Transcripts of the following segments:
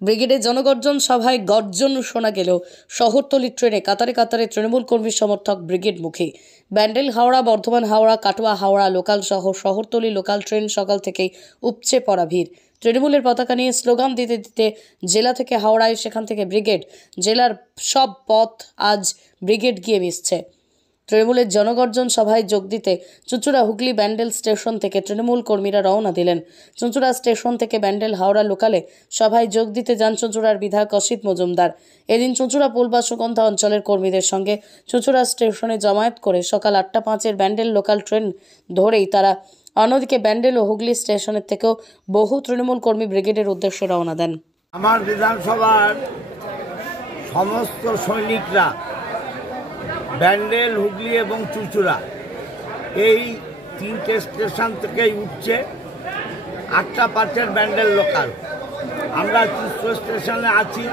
ব্রিগেডের জনগর্জন সভায় গর্জন শোনা গেলেও শহরতলির ট্রেনে কাতারে কাতারে তৃণমূল কর্মী সমর্থক ব্রিগেড মুখী। ব্যান্ডেল হাওড়া, বর্ধমান হাওড়া, কাটোয়া হাওড়া লোকাল সহ শহরতলি লোকাল ট্রেন সকাল থেকেই উপচে পড়া ভিড়। তৃণমূলের পতাকা নিয়ে স্লোগান দিতে দিতে জেলা থেকে হাওড়ায়, সেখান থেকে ব্রিগেড, জেলার সব পথ আজ ব্রিগেড গিয়ে মিশছে। তৃণমূলের জনগর্জন সভায় যোগ দিতে চুঁচুড়া হুগলি ব্যান্ডেল স্টেশন থেকে তৃণমূল কর্মীরা রওনা দিলেন। চুঁচুড়া স্টেশন থেকে ব্যান্ডেল হাওড়া লোকালে সভায় যোগ দিতে যান চুঁচুড়ার বিধায়ক অসিত মজুমদার। এদিন চুঁচুড়া পুল বা সুগন্ধা অঞ্চলের কর্মীদের সঙ্গে চুঁচুড়া স্টেশনে জমায়েত করে সকাল 8:05-এর ব্যান্ডেল লোকাল ট্রেন ধরেই তারা অন্যদিকে ব্যান্ডেল ও হুগলি স্টেশনের থেকেও বহু তৃণমূল কর্মী ব্রিগেডের উদ্দেশ্যে রওনা দেন। আমার বিধানসভার সমস্ত সৈনিকরা ব্যান্ডেল, হুগলি এবং চুঁচুড়া এই তিনটে স্টেশন থেকেই উঠছে। 8:05-এর ব্যান্ডেল লোকাল। আমরা চুঁচুড়া স্টেশনে আছি।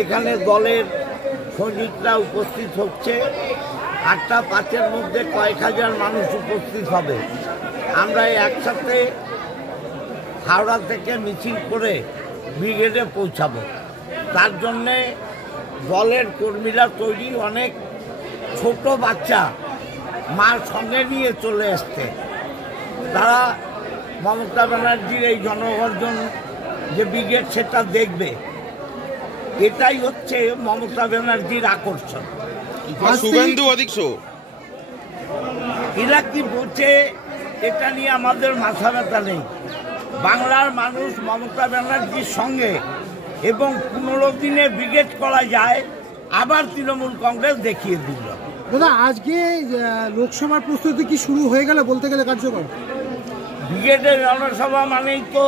এখানে দলের সৈনিকরা উপস্থিত হচ্ছে। 8:05-এর মধ্যে কয়েক হাজার মানুষ উপস্থিত হবে। আমরা একসাথে হাওড়া থেকে মিছিল করে ব্রিগেডে পৌঁছাবো। তার জন্যে দলের কর্মীরা তৈরি। অনেক ছোট বাচ্চা মার সঙ্গে নিয়ে চলে এসছে। তারা মমতা ব্যানার্জির এই জনগর্জন যে ব্রিগেড সেটা দেখবে। এটাই হচ্ছে মমতা ব্যানার্জির আকর্ষণ। শুভেন্দু অধিকাংশ এরা কি বলছে এটা নিয়ে আমাদের মাথা ব্যথা নেই। বাংলার মানুষ মমতা ব্যানার্জির সঙ্গে, এবং 15 দিনে ব্রিগেড করা যায় আবার তৃণমূল কংগ্রেস দেখিয়ে দিল। দাদা, আজকে লোকসভার প্রস্তুতি কি শুরু হয়ে গেল বলতে গেলে কার্যকর? ব্রিগেডের জনসভা মানেই তো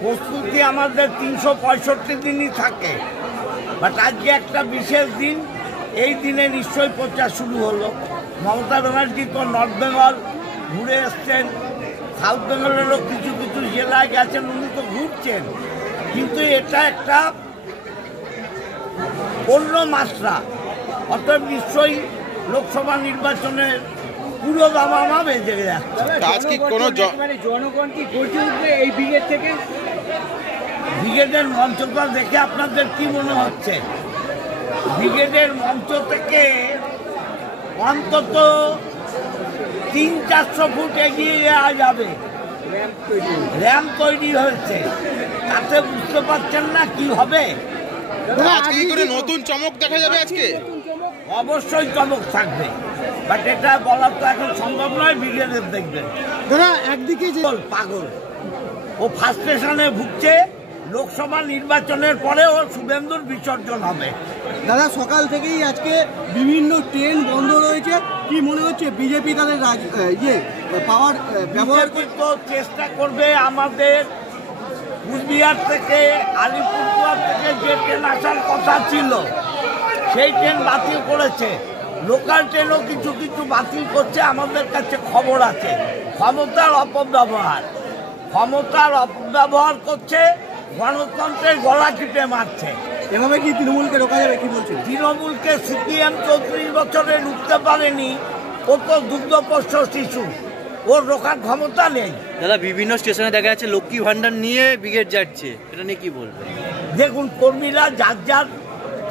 প্রস্তুতি আমাদের 365 দিনই থাকে, বাট আজকে একটা বিশেষ দিন। এই দিনে নিশ্চয়ই প্রচার শুরু হলো। মমতা ব্যানার্জি তো নর্থ বেঙ্গল ঘুরে এসছেন, সাউথ বেঙ্গলেরও কিছু কিছু জেলায় গেছেন, উনি তো ঘুরছেন। কিন্তু এটা একটা অন্য মাত্রা। অতএব নিশ্চয়ই লোকসভা নির্বাচনের পুরো দামামা বেজে যাচ্ছে। জনগণ কি গর্জে উঠবে এই ব্রিগেড থেকে? ব্রিগেডের মঞ্চটা দেখে আপনাদের কি মনে হচ্ছে? ব্রিগেডের মঞ্চ থেকে অন্তত 300-400 ফুট এগিয়ে যাওয়া যাবে। র্যাম্প তৈরি হয়েছে। তাতে বুঝতে পারছেন না কি হবে। আজকে করে নতুন চমক দেখা যাবে। আজকে অবশ্যই চমক থাকবে, বাট এটা বলা তো এখন সম্ভব নয়। ব্রিগেডের দেখবেন দাদা, একদিকে যে পাগল, ও ফার্স্ট স্টেশনে ভুগছে। লোকসভা নির্বাচনের পরে ও শুভেন্দুর বিসর্জন হবে। দাদা, সকাল থেকেই আজকে বিভিন্ন ট্রেন বন্ধ রয়েছে। কি মনে হচ্ছে বিজেপি তাদের পাওয়ার ব্যবহার তো চেষ্টা করবে? আমাদের কুচবিহার থেকে, আলিপুরদুয়ার থেকে যে ট্রেন আসার কথা ছিল সেই ট্রেন বাতিল করেছে। লোকাল ট্রেনও কিছু কিছু বাতিল করছে। আমাদের কাছে খবর আছে ক্ষমতার অপব্যবহার করছে, গণতন্ত্রের গলা টিপে মারছে। এভাবে কি তৃণমূলকে রোকা যাবে? কি বলছে? তৃণমূলকে সিপিএম 34 বছরে রুখতে পারেনি। ও তো দুগ্ধপোষ্য শিশু, ওর রোখার ক্ষমতা নেই। দাদা, বিভিন্ন স্টেশনে দেখা যাচ্ছে লক্ষ্মী ভান্ডার নিয়ে ব্রিগেড যাচ্ছে, এটা নিয়ে কি বলবেন? দেখুন, কর্মীরা যার যার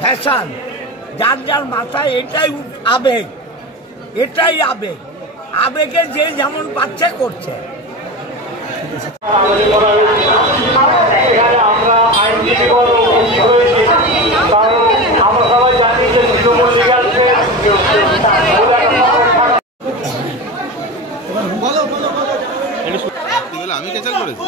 ফ্যাশন, যার যার মাথায় এটাই আবেগে যে যেমন পাচ্ছে করছে। আমি ক্যাচাল করেছি।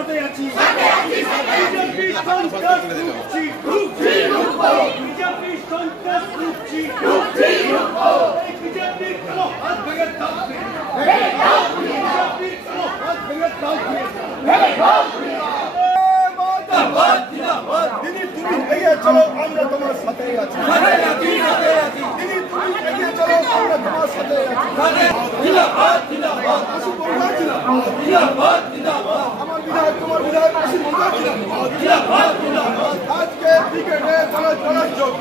সাথে আছি বিজেপি সন্ত্রাস রুখছি বিজেপি সন্ত্রাস রুখছি এই বিজেপির কোনো হাত ভেঙে থাকবে বিজেপির কোনো হাত ভেঙে থাকবে দিদি তুমি এগিয়ে চলো আমরা তোমার সাথে আছি দিদি তুমি এগিয়ে চলো আমরা তোমার সাথে আছি আমার বিধায়ক তোমার বিধায়ক আজকে ক্রিকেটে চলো চলো যোগ